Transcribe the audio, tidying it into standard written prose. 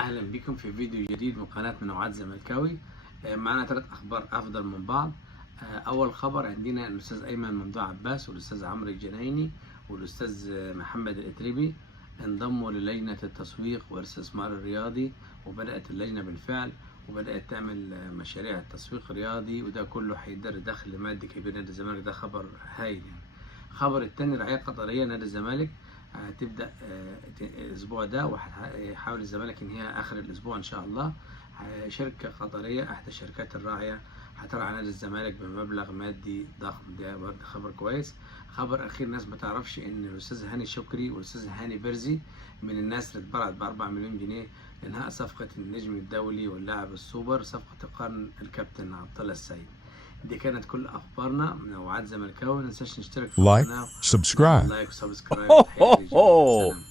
اهلا بكم في فيديو جديد من قناة منوعات زملكاوي. معنا 3 اخبار افضل من بعض. اول خبر عندنا الاستاذ ايمن ممدوح عباس والاستاذ عمرو الجنايني والاستاذ محمد الاتربي انضموا للجنة التسويق والاستثمار الرياضي، وبدأت اللجنة بالفعل وبدأت تعمل مشاريع التسويق الرياضي، وده كله هيدر دخل مادي كبير نادي الزمالك. ده خبر هايل. الخبر الثاني، رعاية قطرية نادي الزمالك هتبدأ الأسبوع ده، وهيحاول الزمالك ينهيها آخر الأسبوع إن شاء الله. شركة قطرية أحد الشركات الراعية هترعى نادي الزمالك بمبلغ مادي ضخم. ده برضه خبر كويس. خبر أخير، ناس ما تعرفش إن الأستاذ هاني شكري والأستاذ هاني بيرزي من الناس اللي اتبرعت ب4 مليون جنيه لإنهاء صفقة النجم الدولي واللاعب السوبر، صفقة القرن الكابتن عبد الله السعيد. دي كانت كل اخبارنا من منوعات زملكاوي. ما تنساش نشترك في Like, القناه، subscribe. لايك وسبسكرايب. تحياتي للجميع. سلام.